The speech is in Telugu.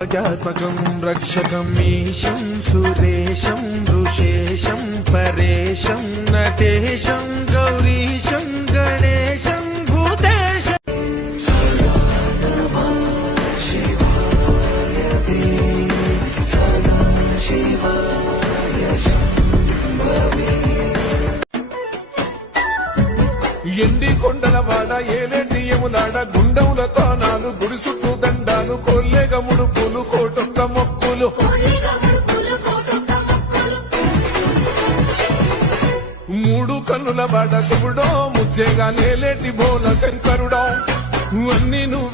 ప్రజాత్మకం రక్షకం ఈశం సురేశం ఋషేశం పరేశం నటేశం గౌరీశం గణేశం భూతేశం ఎండి కొండలవాడ ఏలేటి యమునాడ గుండముల తానాలు గుడి చుట్టూ దండాలు కొల్లేగ ముడుపులు కోటొక్క మొక్కులు మూడు కన్నుల వాడ శివుడో ముచ్చేగా నేలేటి బోల శంకరుడో అన్ని నువ్వు